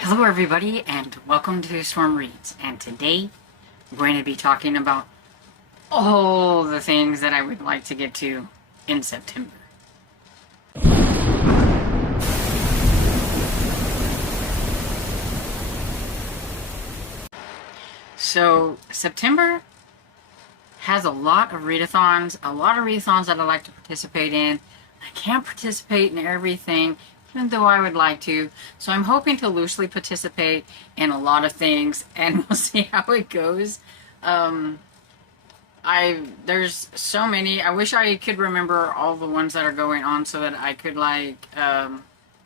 Hello everybody and welcome to Storm Reads, and today we're going to be talking about all the things that I would like to get to in September. So September has a lot of readathons that I like to participate in. I can't participate in everything, even though I would like to. So I'm hoping to loosely participate in a lot of things, and we'll see how it goes. There's so many. I wish I could remember all the ones that are going on so that I could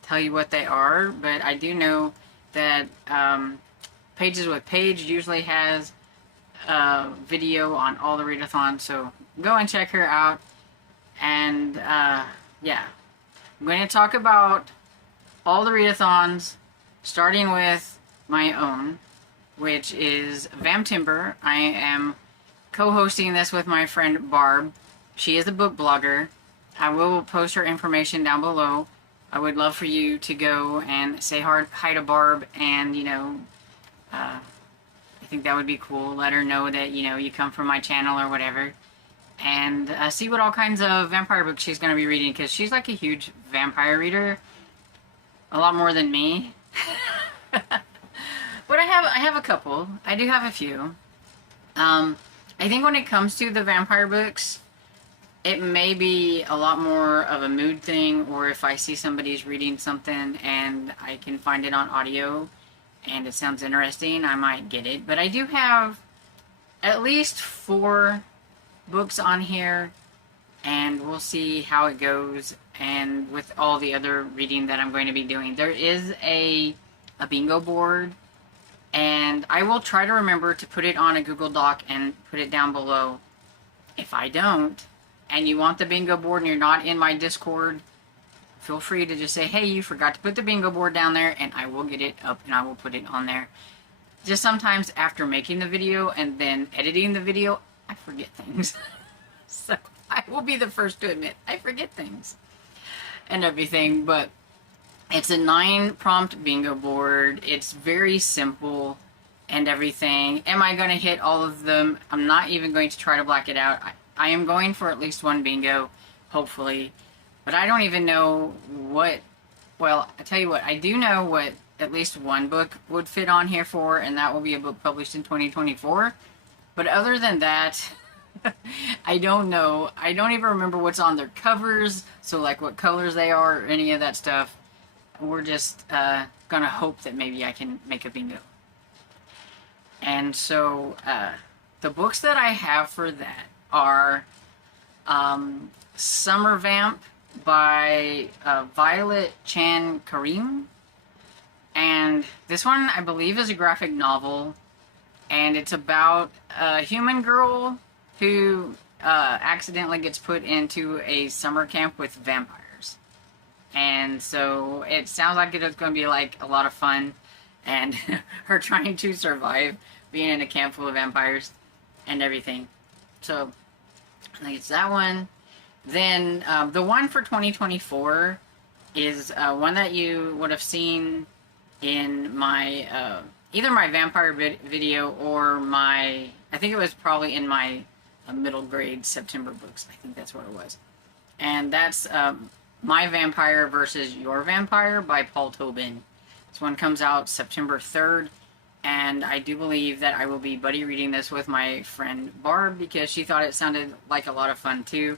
tell you what they are. But I do know that Pages with Paige usually has video on all the readathons, so go and check her out. And yeah, I'm going to talk about all the readathons, starting with my own, which is Vamptember. I am co-hosting this with my friend Barb. She is a book blogger. I will post her information down below. I would love for you to go and say hi to Barb, and I think that would be cool. Let her know that you come from my channel or whatever, and see what all kinds of vampire books she's going to be reading, because she's like a huge vampire reader, a lot more than me. But I have a couple. I do have a few. I think when it comes to the vampire books, it may be a lot more of a mood thing, or if I see somebody's reading something and I can find it on audio and it sounds interesting, I might get it. But I do have at least 4 books on here, and we'll see how it goes, and with all the other reading that I'm going to be doing. There is a bingo board, and I will try to remember to put it on a Google Doc and put it down below. If I don't, and you want the bingo board and you're not in my Discord, feel free to just say, hey, you forgot to put the bingo board down there, and I will get it up and I will put it on there. Just sometimes after making the video and then editing the video, I forget things. So I will be the first to admit I forget things and everything. But it's a 9-prompt bingo board. It's very simple and everything. Am I going to hit all of them? I'm not even going to try to black it out. I am going for at least 1 bingo, hopefully. But I don't even know what... Well, I tell you what, I do know what at least 1 book would fit on here for, and that will be a book published in 2024. But other than that, I don't know. I don't even remember what's on their covers, so like what colors they are or any of that stuff. We're just gonna hope that maybe I can make a bingo. And so the books that I have for that are Summer Vamp by Violet Chan Karim. And this one, I believe, is a graphic novel, and it's about a human girl who accidentally gets put into a summer camp with vampires. And so it sounds like it's going to be like a lot of fun, and her trying to survive being in a camp full of vampires and everything. So I think it's that one. Then the one for 2024 is one that you would have seen in my either my vampire video or my, I think it was probably in my middle grade September books. I think that's what it was. And that's My Vampire versus Your Vampire by Paul Tobin. This one comes out September 3rd, and I do believe that I will be buddy reading this with my friend Barb, because she thought it sounded like a lot of fun too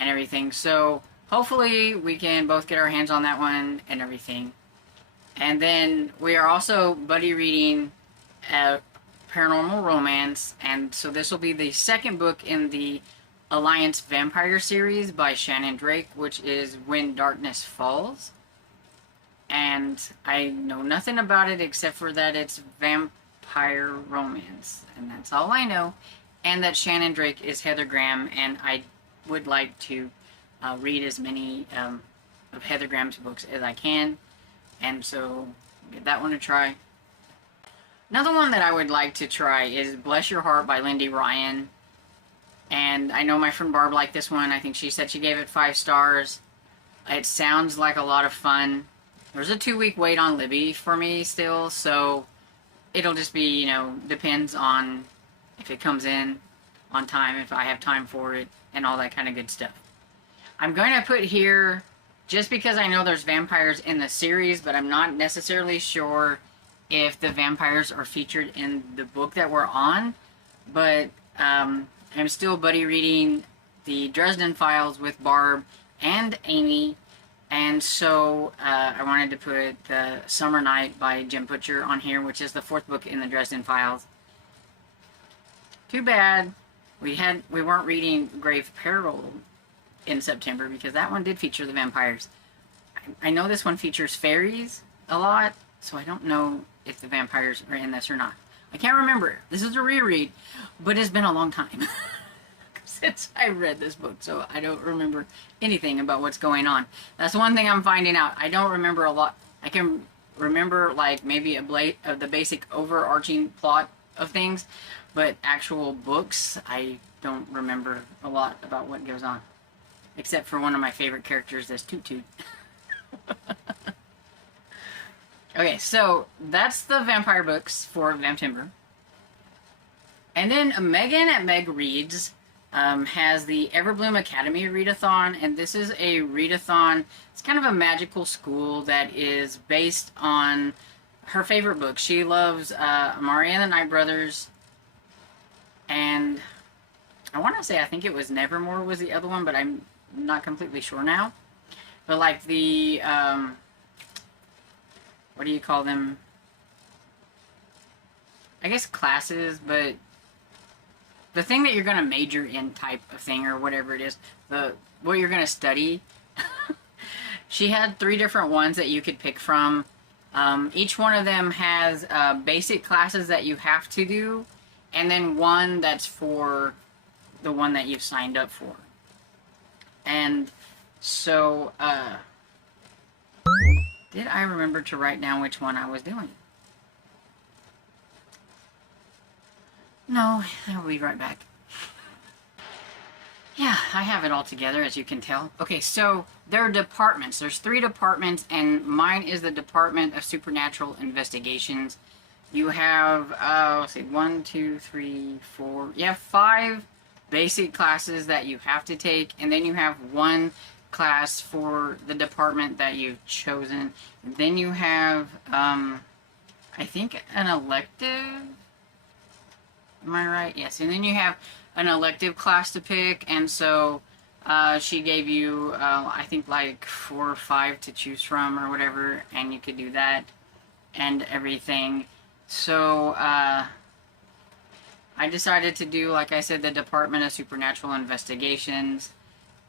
and everything. So hopefully we can both get our hands on that one and everything. And then we are also buddy reading Paranormal Romance, and so this will be the 2nd book in the Alliance Vampire series by Shannon Drake, which is When Darkness Falls. And I know nothing about it except for that it's vampire romance, and that's all I know. And that Shannon Drake is Heather Graham, and I would like to read as many of Heather Graham's books as I can. And so, give that one a try. Another one that I would like to try is Bless Your Heart by Lindy Ryan. And I know my friend Barb liked this one. I think she said she gave it 5 stars. It sounds like a lot of fun. There's a 2-week wait on Libby for me still, so it'll just be, you know, depends on if it comes in on time, if I have time for it, and all that kind of good stuff. I'm going to put here, just because I know there's vampires in the series, but I'm not necessarily sure if the vampires are featured in the book that we're on, but I'm still buddy reading the Dresden Files with Barb and Amy, and so I wanted to put the Summer Night by Jim Butcher on here, which is the 4th book in the Dresden Files. Too bad we weren't reading Grave Peril in September, because that one did feature the vampires. I know this one features fairies a lot, so I don't know if the vampires are in this or not. I can't remember. This is a reread, but it's been a long time since I read this book, so I don't remember anything about what's going on. That's one thing I'm finding out. I don't remember a lot. I can remember, like, maybe the basic overarching plot of things, but actual books, I don't remember a lot about what goes on. Except for one of my favorite characters, this Toot Toot. Okay, so that's the vampire books for Vamptember. And then Megan at Meg Reads has the Everbloom Academy Readathon, and this is a readathon. It's kind of a magical school that is based on her favorite book. She loves Amari and the Night Brothers, and I want to say, I think it was Nevermore was the other one, but I'm not completely sure now. But like the what do you call them? I guess classes, but the thing that you're going to major in type of thing, or whatever it is, what you're going to study. She had 3 different ones that you could pick from. Each one of them has basic classes that you have to do, and then one that's for the one that you've signed up for. And so, did I remember to write down which one I was doing? No, I'll be right back. Yeah, I have it all together, as you can tell. Okay, so there are departments. There's 3 departments, and mine is the Department of Supernatural Investigations. You have, let's see, 1, 2, 3, 4... You have 5 basic classes that you have to take, and then you have 1 class for the department that you've chosen. And then you have, I think, an elective. Am I right? Yes. And then you have an elective class to pick, and so she gave you, I think, like 4 or 5 to choose from, or whatever, and you could do that and everything. So I decided to do, like I said, the Department of Supernatural Investigations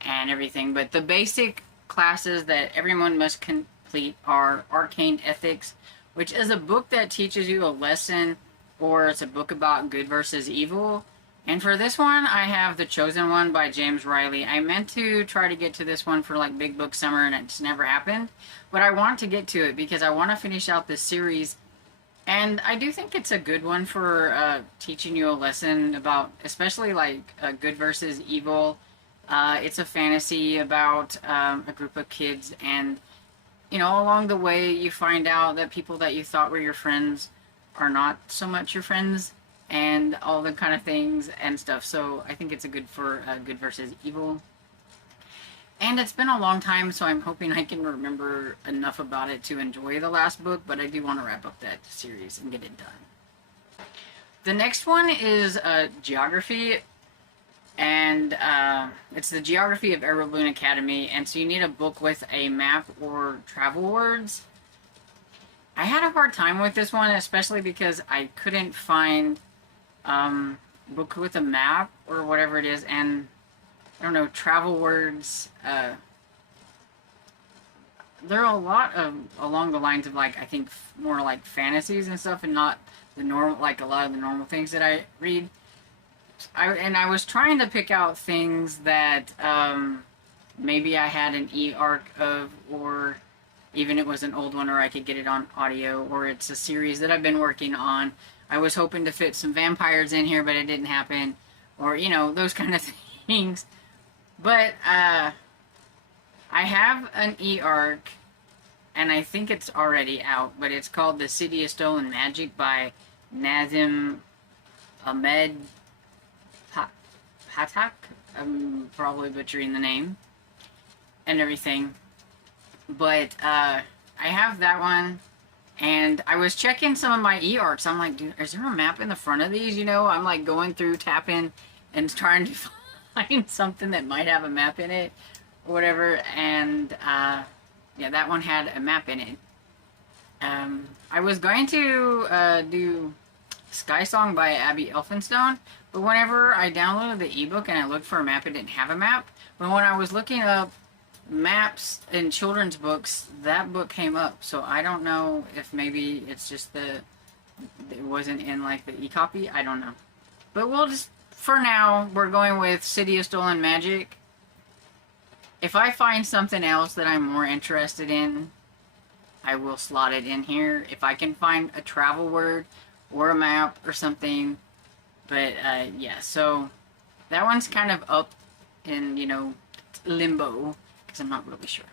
and everything. But the basic classes that everyone must complete are Arcane Ethics, which is a book that teaches you a lesson, or it's a book about good versus evil. And for this one, I have The Chosen One by James Riley. I meant to try to get to this one for like Big Book Summer, and it's never happened. But I want to get to it because I want to finish out this series. And I do think it's a good one for teaching you a lesson about, especially like good versus evil. It's a fantasy about a group of kids, and, you know, along the way you find out that people that you thought were your friends are not so much your friends, and all the kind of things and stuff. So I think it's a good for good versus evil. And it's been a long time, so I'm hoping I can remember enough about it to enjoy the last book, but I do want to wrap up that series and get it done. The next one is Geography, and it's the Geography of Everbloom Academy, and so you need a book with a map or travel words. I had a hard time with this one, especially because I couldn't find book with a map or whatever it is, and I don't know, travel words, there are a lot of, along the lines of, like, I think more like fantasies and stuff, and not the normal, like a lot of the normal things that I read. I was trying to pick out things that maybe I had an e-arc of, or even it was an old one, or I could get it on audio, or it's a series that I've been working on. I was hoping to fit some vampires in here, but it didn't happen, or, you know, those kind of things. But I have an e-arc and I think it's already out, but it's called The City of Stolen Magic by Nazim Ahmed Patak. I'm probably butchering the name and everything. But I have that one, and I was checking some of my e-arcs. I'm like, dude, is there a map in the front of these? You know, I'm like going through, tapping, and trying to find something that might have a map in it, or whatever, and yeah, that one had a map in it. I was going to do Sky Song by Abby Elphinstone, but whenever I downloaded the ebook and I looked for a map, it didn't have a map. But when I was looking up maps in children's books, that book came up, so I don't know if maybe it's just it wasn't in like the e-copy. I don't know, but we'll just, for now, we're going with City of Stolen Magic. If I find something else that I'm more interested in, I will slot it in here if I can find a travel word or a map or something. But yeah, so that one's kind of up in, you know, limbo, because I'm not really sure.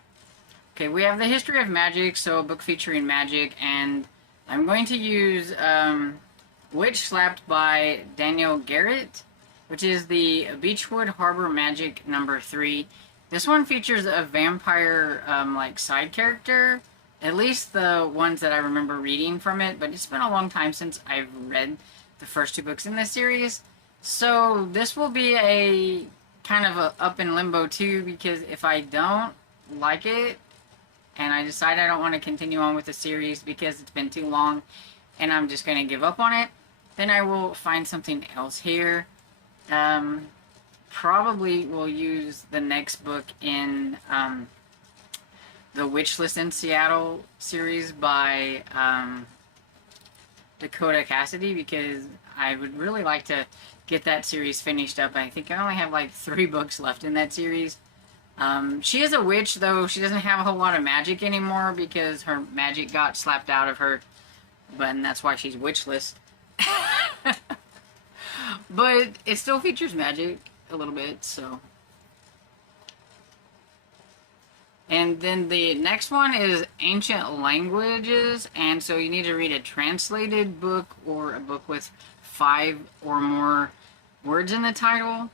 Okay, we have the History of Magic, so a book featuring magic, and I'm going to use Witch Slapped by Daniel Garrett, which is the Beechwood Harbor Magic #3. This one features a vampire like side character, at least the ones that I remember reading from it, but it's been a long time since I've read the first 2 books in this series. So this will be a kind of a up in limbo too, because if I don't like it and I decide I don't want to continue on with the series because it's been too long and I'm just going to give up on it, then I will find something else here. Probably will use the next book in the Wishlists in Seattle series by Dakota Cassidy, because I would really like to get that series finished up. I think I only have like 3 books left in that series. She is a witch, though she doesn't have a whole lot of magic anymore because her magic got slapped out of her, and that's why she's witchless. But it still features magic a little bit, so. And then the next one is Ancient Languages, and so you need to read a translated book or a book with 5 or more words in the title.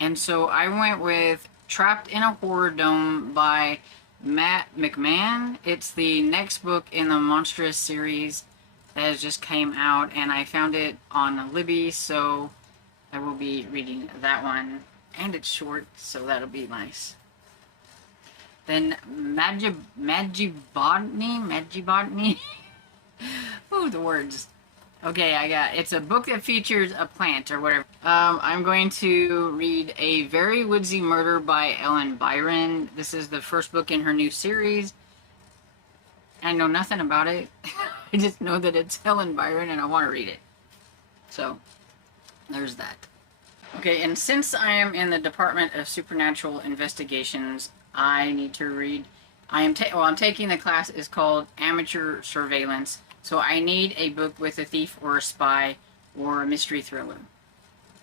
And so I went with Trapped in a Horror Dome by Matt McMahon. It's the next book in the Monstrous series that has just came out, and I found it on Libby, so I will be reading that one. And it's short, so that'll be nice. Then Magibotany. Ooh, the words. Okay, it's a book that features a plant or whatever. I'm going to read A Very Woodsy Murder by Ellen Byron. This is the first book in her new series. I know nothing about it. I just know that it's Ellen Byron and I want to read it. So, there's that. Okay, and since I am in the Department of Supernatural Investigations, I need to read. I'm taking the class is called Amateur Surveillance, so I need a book with a thief or a spy or a mystery thriller.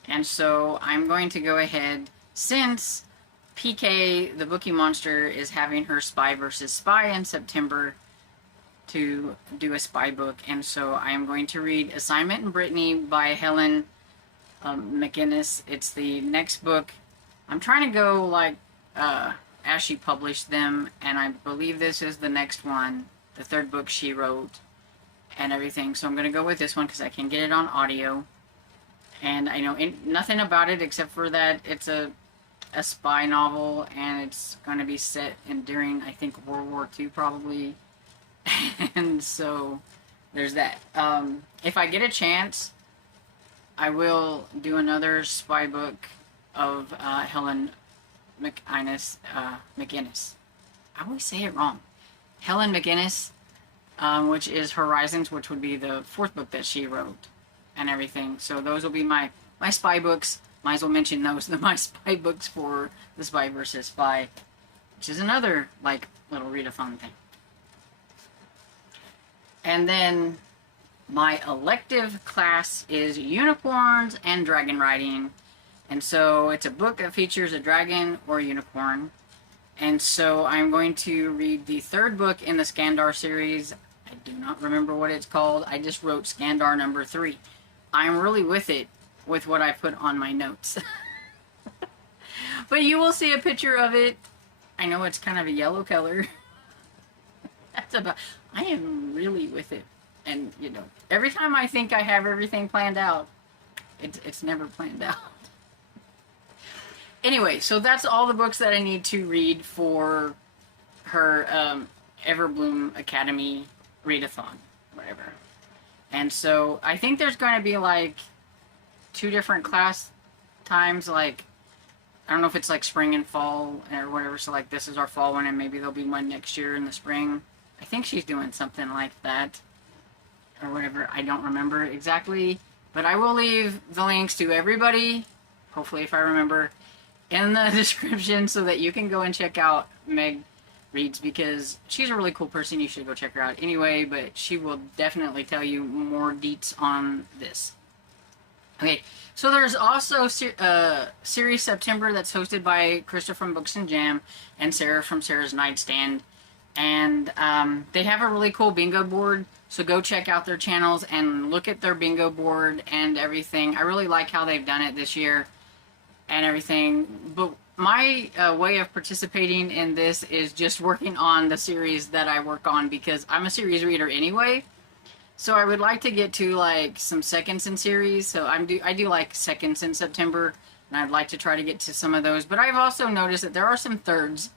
And so I'm going to go ahead, since PK, the Bookie Monster, is having her Spy versus Spy in September, to do a spy book, and so I am going to read Assignment in Brittany by Helen McInnes. It's the next book. I'm trying to go like as she published them, and I believe this is the next one, the 3rd book she wrote and everything. So I'm going to go with this one because I can get it on audio, and I know nothing about it except for that it's a spy novel, and it's going to be set during, I think, World War II probably. And so there's that. If I get a chance, I will do another spy book of Helen McInnes. I always say it wrong. Helen McInnes, which is Horizons, which would be the 4th book that she wrote and everything. So those will be my spy books. Might as well mention those. They're my spy books for the Spy versus Spy, which is another like little readathon thing. And then my elective class is Unicorns and Dragon Riding. And so it's a book that features a dragon or a unicorn. And so I'm going to read the third book in the Skandar series. I do not remember what it's called. I just wrote Skandar number 3. I'm really with it with what I put on my notes. But you will see a picture of it. I know it's kind of a yellow color. That's about... I am really with it. And, you know, every time I think I have everything planned out, it's never planned out. Anyway, so that's all the books that I need to read for her Everbloom Academy Readathon, whatever. And so I think there's going to be like 2 different class times, like, I don't know if it's like spring and fall or whatever, so like this is our fall one and maybe there'll be one next year in the spring. I think she's doing something like that or whatever. I don't remember exactly, but I will leave the links to everybody, hopefully if I remember, in the description so that you can go and check out Meg Reads, because she's a really cool person. You should go check her out anyway, but she will definitely tell you more deets on this. Okay, so there's also Series September that's hosted by Krista from Books and Jam and Sarah from Sarah's Nightstand. And they have a really cool bingo board, so go check out their channels and look at their bingo board and everything. I really like how they've done it this year and everything. But my way of participating in this is just working on the series that I work on, because I'm a series reader anyway. So I would like to get to like some seconds in series. So I do like seconds in September, and I'd like to try to get to some of those. But I've also noticed that there are some thirds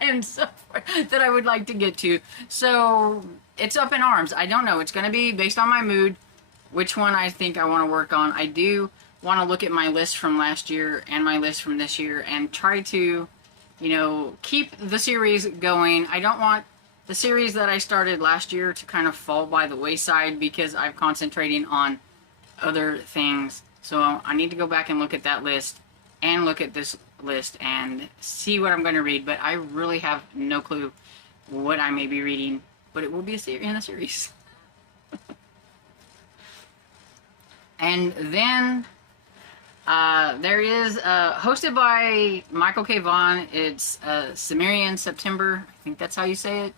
and so forth that I would like to get to. So it's up in arms. I don't know. It's going to be based on my mood, which one I think I want to work on. I do want to look at my list from last year and my list from this year and try to, you know, keep the series going. I don't want the series that I started last year to kind of fall by the wayside because I'm concentrating on other things. So I need to go back and look at that list and look at this list and see what I'm going to read. But I really have no clue what I may be reading, but it will be in a series. And then there is, hosted by Michael K. Vaughan, it's Cimmerian September. I think that's how you say it.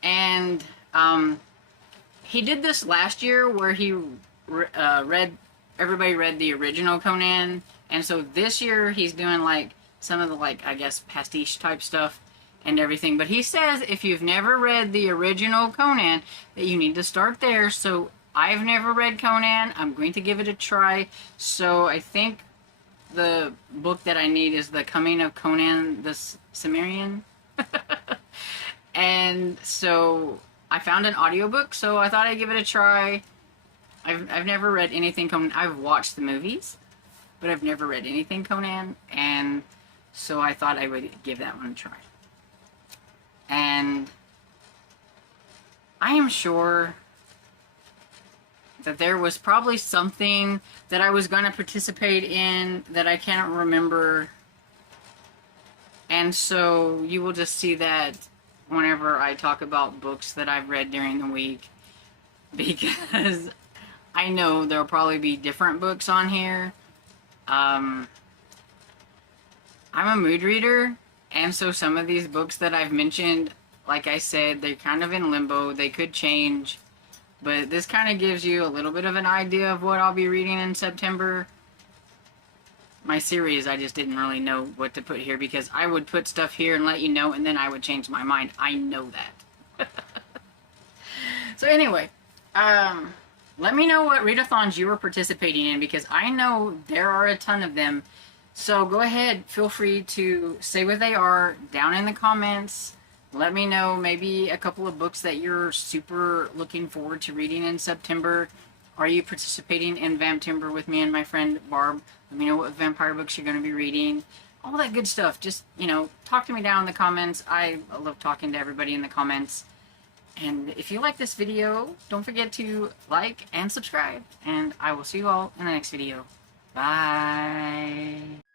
And he did this last year where he everybody read the original Conan. And so this year he's doing like some of the, like, I guess pastiche type stuff and everything. But he says if you've never read the original Conan that you need to start there. So I've never read Conan. I'm going to give it a try. So I think the book that I need is The Coming of Conan the Cimmerian. And so I found an audiobook, so I thought I'd give it a try. I've never read anything Conan. I've watched the movies, but I've never read anything Conan, and so I thought I would give that one a try. And I am sure that there was probably something that I was going to participate in that I can't remember, and so you will just see that whenever I talk about books that I've read during the week, because I know there'll probably be different books on here. I'm a mood reader, and so some of these books that I've mentioned, like I said, they're kind of in limbo. They could change, but this kind of gives you a little bit of an idea of what I'll be reading in September. My series, I just didn't really know what to put here, because I would put stuff here and let you know, and then I would change my mind. I know that. So anyway, let me know what readathons you were participating in, because I know there are a ton of them. So go ahead, feel free to say what they are down in the comments. Let me know maybe a couple of books that you're super looking forward to reading in September. Are you participating in Vamptember with me and my friend Barb? Let me know what vampire books you're going to be reading. All that good stuff. Just, you know, talk to me down in the comments. I love talking to everybody in the comments. And if you like this video, don't forget to like and subscribe. And I will see you all in the next video. Bye.